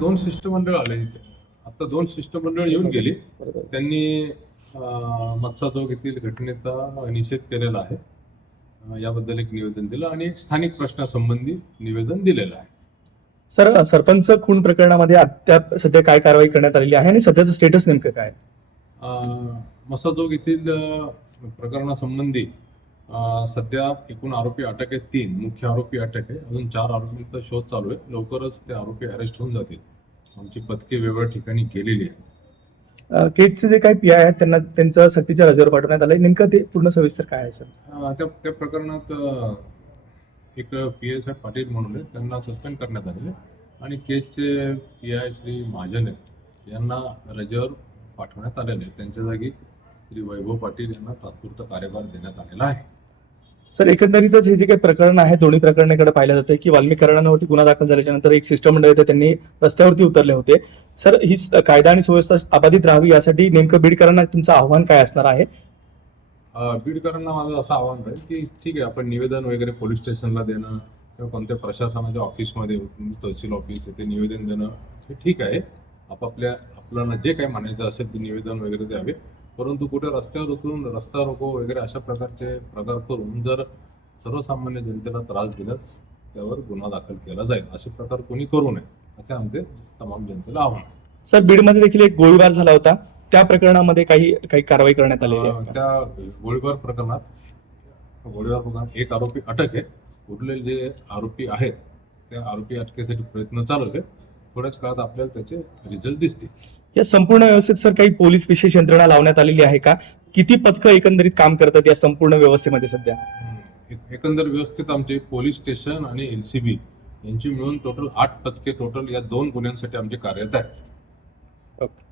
दोन शिष्टमंडळ आले इथे. आता दोन शिष्टमंडळ येऊन गेली. त्यांनी मत्सा चौक येथील घटनेचा निषेध केलेला आहे. याबद्दल एक निवेदन दिलं आणि एक स्थानिक प्रश्नासंबंधी निवेदन दिलेलं आहे. सर सरपंच खून प्रकरणामध्ये अद्याप सध्या काय कारवाई करण्यात आलेली आहे आणि सध्याचं स्टेटस नेमकं काय चौक येथील प्रकरणासंबंधी सध्या एकूण आरोपी अटक आहेत तीन मुख्य आरोपी अटक आहे. अजून चार आरोपींचा शोध चालू आहे. लवकरच ते आरोपी अरेस्ट होऊन जातील. आमची पथके वेगवेगळ्या ठिकाणी गेलेली आहेत. अं, केजचे जे काही पी आय आहेत त्यांना त्यांचं सक्तीच्या रजेवर पाठवण्यात आलंय. नेमकं ते पूर्ण सविस्तर काय आहे सर? त्या त्या प्रकरणात एक पी एस आय पाटील म्हणून आहे त्यांना सस्पेंड करण्यात आलेले आणि केजचे पी आय श्री महाजन आहेत. यांना रजेवर पाठवण्यात आलेले आहे. त्यांच्या जागी श्री वैभव पाटील यांना तात्पुरता कार्यभार देण्यात आलेला आहे. सर एकंदरीतच हे जे काही प्रकरण आहे दोन्ही प्रकरणाकडे पाहिलं जातं की वाल्मीकरणावरती गुन्हा दाखल झाल्याच्यानंतर एक शिष्टमंडळ येतं त्यांनी रस्त्यावरती उतरले होते. सर ही कायदा आणि सुव्यवस्था अबाधित राहावी यासाठी नेमकं बीडकरांना तुमचं आव्हान काय असणार आहे? बीडकरांना माझं असं आव्हान राहील की ठीक आहे आपण निवेदन वगैरे पोलीस स्टेशनला देणं किंवा कोणत्या प्रशासनाच्या ऑफिसमध्ये तहसील ऑफिस येथे ते निवेदन देणं हे ठीक आहे. आपापल्या आपल्याला जे काही म्हणायचं असेल ते निवेदन वगैरे द्यावे. परंतु कुठे रस्त्यावर उतरून रस्ता रोको वगैरे अशा प्रकारचे प्रकार करून जर सर्वसामान्य जनतेला त्रास दिल्यास त्यावर गुन्हा दाखल केला जाईल. असे प्रकार कोणी करू नये असे आमचे तमाम जनतेला आव्हान आहे. सर बीडमध्ये देखील एक गोळीबार झाला होता. त्या प्रकरणामध्ये काही काही कारवाई करण्यात आहे त्या गोळीबार प्रकरणात गोळीबार प्रकरणात एक आरोपी अटक आहे. उरलेले जे आरोपी आहेत त्या आरोपी अटकेसाठी प्रयत्न चालू आहे थोड्याच काळात आपल्याला त्याचे रिझल्ट दिसतील. या संपूर्ण व्यवस्थेत सर काही पोलीस विशेष यंत्रणा लावण्यात आलेली आहे का? किती पथकं एकंदरीत काम करतात या संपूर्ण व्यवस्थेमध्ये सध्या? एक- एकंदर व्यवस्थित आमचे पोलीस स्टेशन आणि एलसीबी यांची मिळून टोटल आठ पथके टोटल या दोन गुन्ह्यांसाठी आमचे कार्यरत आहेत. ओके.